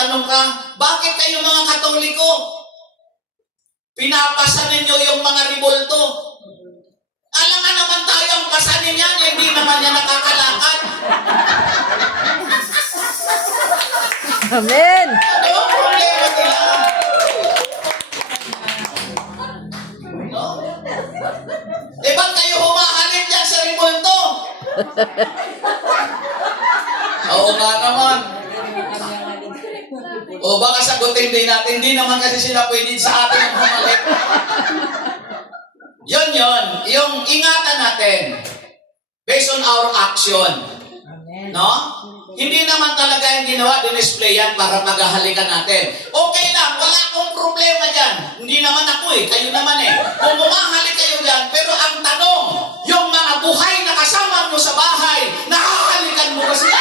magtanong ka, bakit kayo mga Katoliko, pinapasa ninyo yung mga ribulto? Alangan naman tayo ang pasanin yan, hindi naman yan nakakalakad. Amen. Ano ang problema nila? No? Eh, ba't kayo humahalit yan sa ribulto? Oo nga naman. O baka sagutin din natin, hindi naman kasi sila pwede sa atin ang humalik. Yun, yung ingatan natin based on our action. No? Hindi naman talaga yung ginawa, dinisplay yan para maghahalikan natin. Okay lang, wala akong problema dyan. Hindi naman ako kayo naman Kung umahalik kayo dyan, pero ang tanong, yung mga buhay na kasama mo sa bahay, nakahalikan mo ba sila?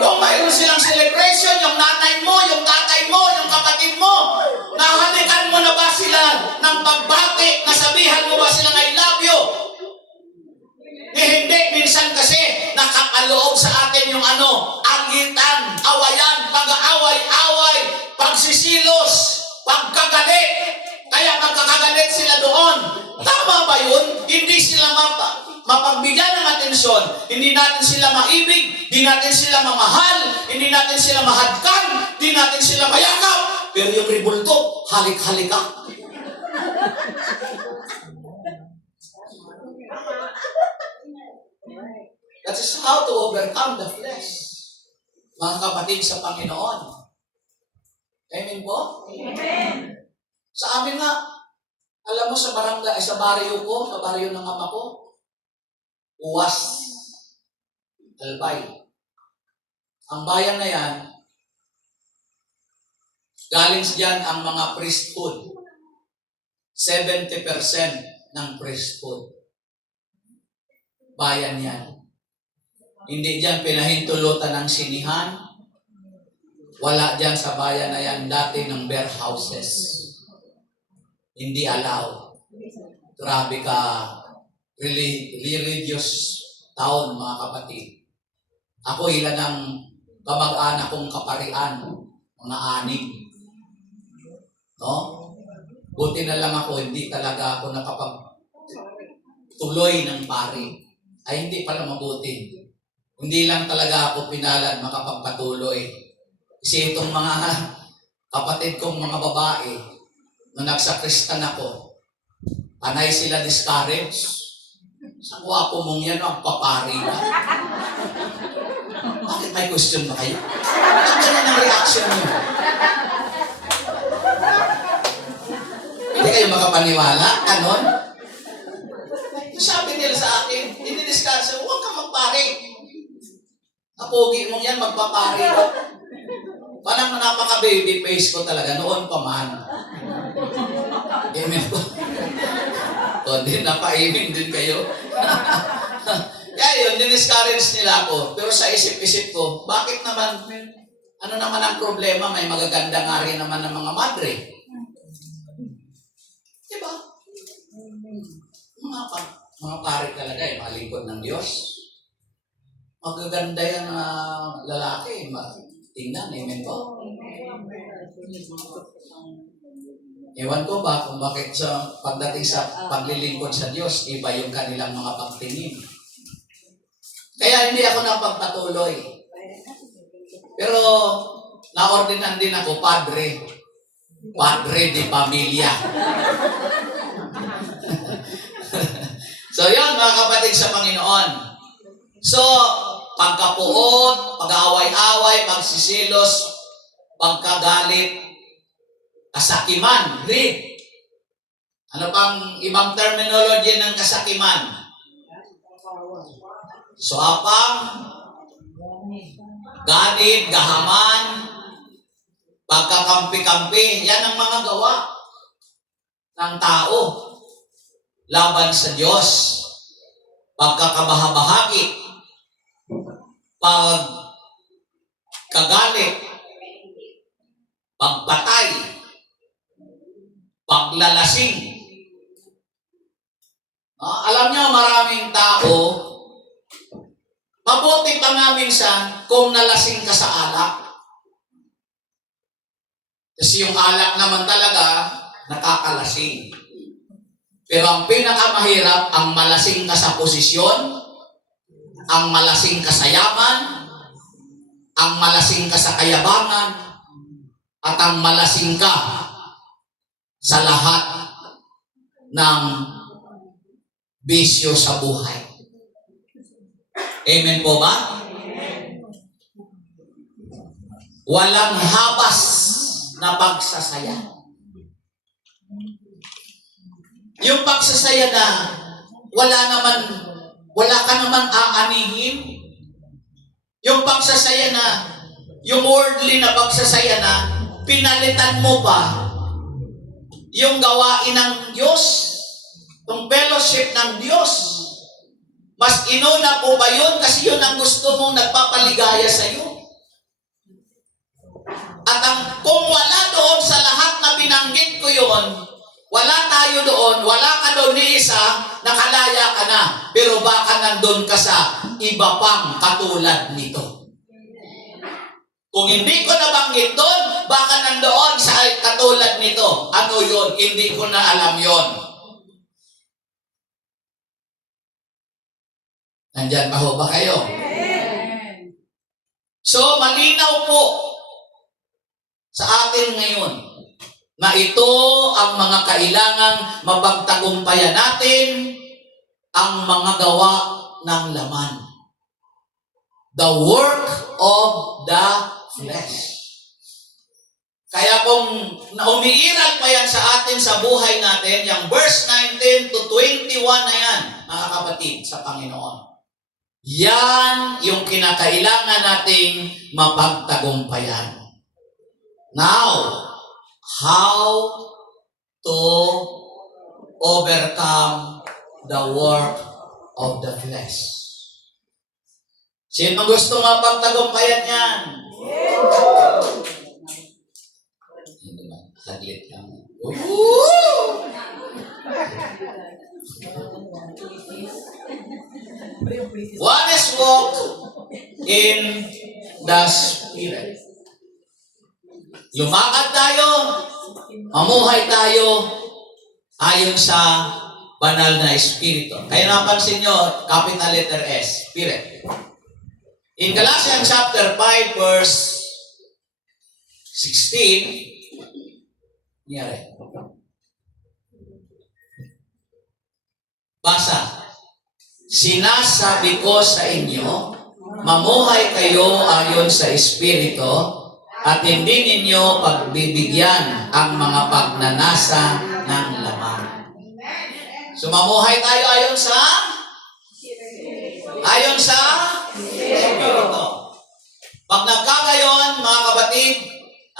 Kung mayroon silang celebration, yung nanay mo, yung tatay mo, yung kapatid mo, nahalikan mo na ba sila ng pagbati, nasabihan mo ba silang I love you? Hindi, minsan kasi nakapaloob sa atin yung agitan, awayan, pag-aaway-away, pagsisilos, pagkagalit. Kaya magkakagalit sila doon. Tama ba yun? Hindi sila mapagbigyan ng atensyon. Hindi natin sila maibig, hindi natin sila mamahal, hindi natin sila mahadkan, hindi natin sila mayakap. Pero yung ribulto, halik-halika. That is how to overcome the flesh. Mga kapatid sa Panginoon. Amen po? Amen. Sa amin nga, alam mo sa barangay, sa baryo ko, sa baryo ng ama ko, Uwas, Albay. Ang bayan na yan, galing diyan ang mga priesthood. 70% ng priesthood. Bayan yan. Hindi diyan pinahintulutan ng sinihan. Wala diyan sa bayan na yan dati ng bear houses. Hindi allow. Grabe ka, religious town, mga kapatid. Ako ilan ang kamag-anak kong kaparian, mga anim. No? Buti na lang ako, hindi talaga ako nakapagtuloy ng pari. Ay, hindi pala mabuti. Hindi lang talaga ako pinalad makapagpatuloy. Kasi itong mga kapatid kong mga babae, nung nagsakristan ako, panay sila discourage. Sa guwapo mong yan, magpapari na. Bakit may question ba kayo? Ang ganyan ang reaction niyo. Hindi kayo makapaniwala, kanon? Sabi nila sa akin, dinidiscuss, huwag kang magpari. Kapogi mong yan, magpapari. Parang napaka-baby face ko talaga, noon pa man. Amen po. O, din, napaimin din kayo. Kaya yun, diniscourage nila ako. Pero sa isip-isip ko, bakit naman, ano naman ang problema? May magaganda nga rin naman ng mga madre. Diba? Mga pare talaga, mga lingkod ng Diyos. Magaganda yung lalaki. Tingnan, amen po. Ewan ko ba kung bakit sa pagdating sa paglilingkod sa Diyos, iba yung kanilang mga pagtingin. Kaya hindi ako napagpatuloy. Pero naordinan din ako, padre. Padre de pamilya. So yun, mga kapatid sa Panginoon. So, pagkapuot, pag-aaway-away, pagsisilos, pagkagalit, kasakiman, greed. Ano pang ibang terminology ng kasakiman? Suapang, ganit, gahaman, pagkakampi-kampi, yan ang mga gawa ng tao laban sa Diyos. Pagkakabahabahagi, pagkagalit, pagpatay, paglalasing. Alam niyo, maraming tao, Mabuti pa nga minsan kung nalasing ka sa alak. Kasi yung alak naman talaga, nakakalasing. Pero ang pinakamahirap, ang malasing ka sa posisyon, ang malasing ka sa yaman, ang malasing ka sa kayabangan, at ang malasing ka sa lahat ng bisyo sa buhay. Amen po ba? Walang habas na pagsasaya. Yung pagsasaya na wala ka naman aanihin. Yung pagsasaya na, yung worldly na pagsasaya na, pinalitan mo pa yung gawain ng Diyos, yung fellowship ng Diyos. Mas inuna po ba yun? Kasi yun ang gusto mong nagpapaligaya sa iyo. At kung wala doon sa lahat na binanggit ko yun, wala tayo doon, wala ka doon ni isa, nakalaya ka na. Pero baka nandun ka sa iba pang katulad nito. Kung hindi ko nabanggit doon, baka nandoon sa katulad nito. Ano yun? Hindi ko na alam yun. Nandyan pa ho ba kayo? So, malinaw po sa atin ngayon na ito ang mga kailangang mapagtagumpayan natin, ang mga gawa ng laman. The work of the flesh. Kaya kung umiiral pa yan sa atin sa buhay natin, yung verse 19 to 21 na yan, mga kapatid, sa Panginoon. Yan yung kinakailangan nating mapagtagumpayan. Now, how to overcome the work of the flesh? Sino gusto mapagtagumpayan yan? Hindi ba? Saglit lang. One is walk in the Spirit. Lumakad tayo, mamuhay tayo ayon sa banal na Espiritu. Kaya napansin nyo, capital letter S, Spirit. In Galatians chapter 5 verse 16, nangyari. Basa. Sinasabi ko sa inyo, mamuhay kayo ayon sa Espiritu at hindi ninyo pagbibigyan ang mga pagnanasa ng laman. So mamuhay tayo ayon sa Espiritu. Pag nagkagayon, mga kapatid,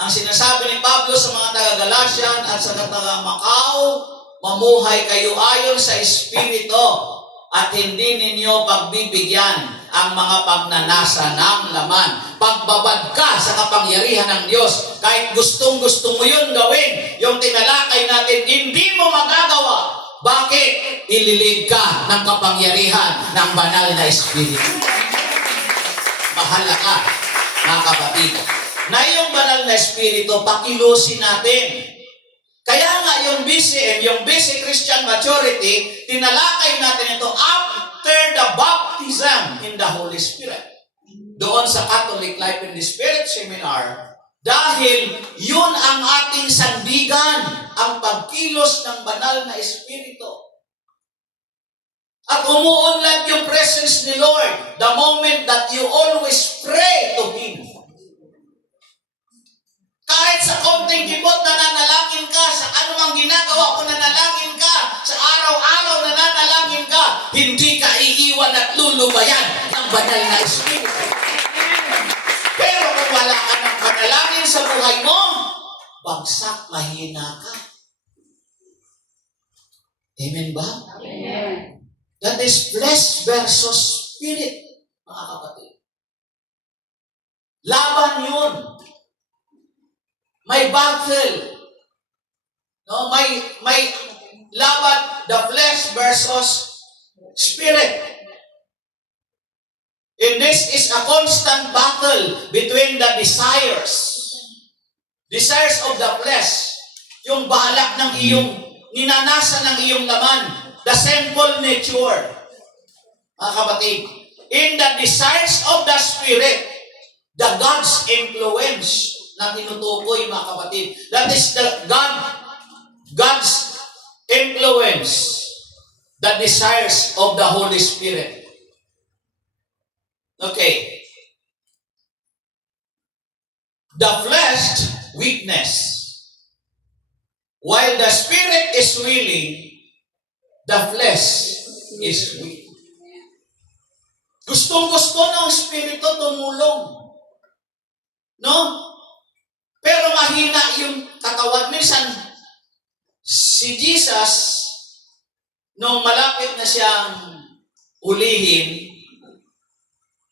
ang sinasabi ni Pablo sa mga taga-Galatian at sa taga-Macau, mamuhay kayo ayon sa Espiritu at hindi ninyo pagbibigyan ang mga pagnanasa ng laman. Pagbabad ka sa kapangyarihan ng Diyos, kahit gustong-gusto mo yun gawin, yung tinalakay natin, hindi mo magagawa. Bakit? Ililid ka ng kapangyarihan ng banal na Espiritu. Bahala ka, mga kapatid. Na yung banal na Espiritu, pakilusin natin. Kaya nga yung BCM, yung Basic Christian Maturity, tinalakay natin ito after the baptism in the Holy Spirit. Doon sa Catholic Life in the Spirit Seminar, dahil yun ang ating sandigan, ang pagkilos ng banal na Espiritu. At umuunlad yung presence ni Lord the moment that you always pray to Him. Kahit sa konting kibot nananalangin ka, sa anumang ginagawa mo nanalangin ka, sa araw-araw nananalangin ka, hindi ka iiwan at lulubayan ng banal na Espiritu. Pero kung wala ka ng panalangin sa buhay mo, bagsak, mahina ka. Amen ba? Amen. That is flesh versus spirit, mga kapatid. Laban yun. May battle. No, may laban, the flesh versus spirit. And this is a constant battle between the desires of the flesh, yung balak ng iyong, ninanasa ng iyong laman, the sinful nature, mga kapatid. In the desires of the Spirit, the God's influence na tinutukoy, mga kapatid. That is the God's influence, the desires of the Holy Spirit. Okay. The flesh, weakness. While the Spirit is willing, the flesh is weak. Gustong-gusto ng Espiritu tumulong. No? Pero mahina yung katawan. Minsan, si Jesus, nung malapit na siyang ulihin,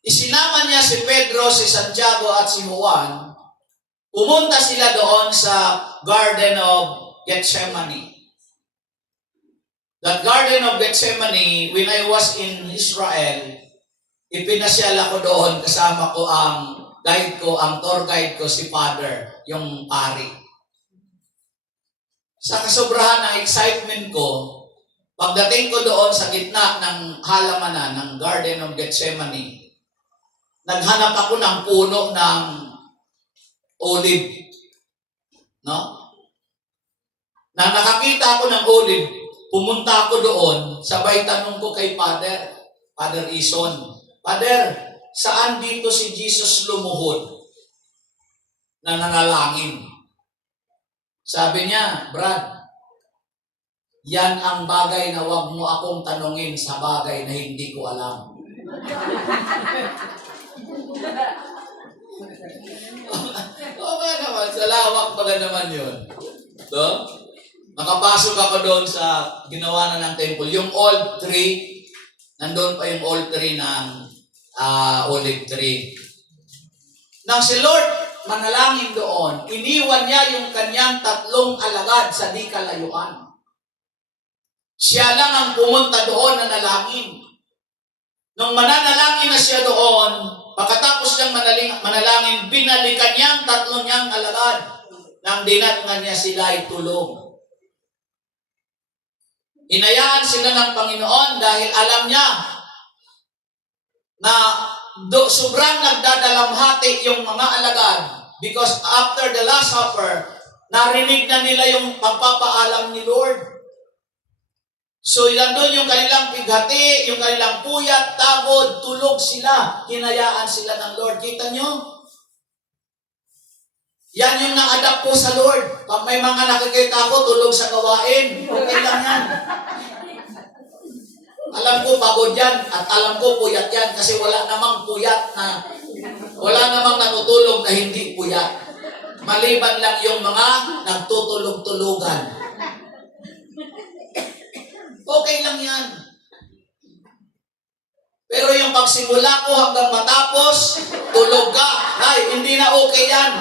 isinama niya si Pedro, si Santiago at si Juan. Pumunta sila doon sa Garden of Gethsemane. That Garden of Gethsemane, when I was in Israel, ipinasyal ako doon, kasama ko ang tour guide ko, si Father, yung pari. Sa kasobrahan ng excitement ko, pagdating ko doon sa gitna ng halamanan ng Garden of Gethsemane, naghanap ako ng puno ng olive. No? Na nakakita ako ng olive, pumunta ako doon, sabay tanong ko kay Father Ison, Father, saan dito si Jesus lumuhod na nanalangin? Sabi niya, Brad, yan ang bagay na wag mo akong tanungin sa bagay na hindi ko alam. O ba naman, sa lawak pala naman yun. So, makapasok ako doon sa ginawa na ng temple. Yung old tree, nandun pa yung old tree ng olive tree. Nang si Lord manalangin doon, iniwan niya yung kanyang 3 alagad sa di kalayuan. Siya lang ang pumunta doon na nalangin. Nung mananalangin na siya doon, pagkatapos niyang manalangin, binalikan niyang 3 niyang alagad nang dinatngan niya sila ay tulog. Hinayaan sila ng Panginoon dahil alam niya na sobrang nagdadalamhati yung mga alagad because after the Last Supper, narinig na nila yung pagpapaalam ni Lord. So, nandun yung kanilang pighati, yung kanilang puyat, tagod, tulog sila. Hinayaan sila ng Lord. Kita nyo? Yan yung na-adapt po sa Lord. Pag may mga nakikita ko, tulog sa gawain. Okay lang yan. Alam ko pagod yan at alam ko puyat yan kasi wala namang natutulog na hindi puyat. Maliban lang yung mga nagtutulog-tulugan. Okay lang yan. Pero yung pagsimula ko hanggang matapos, tulog ka. Ay, hindi na okay yan.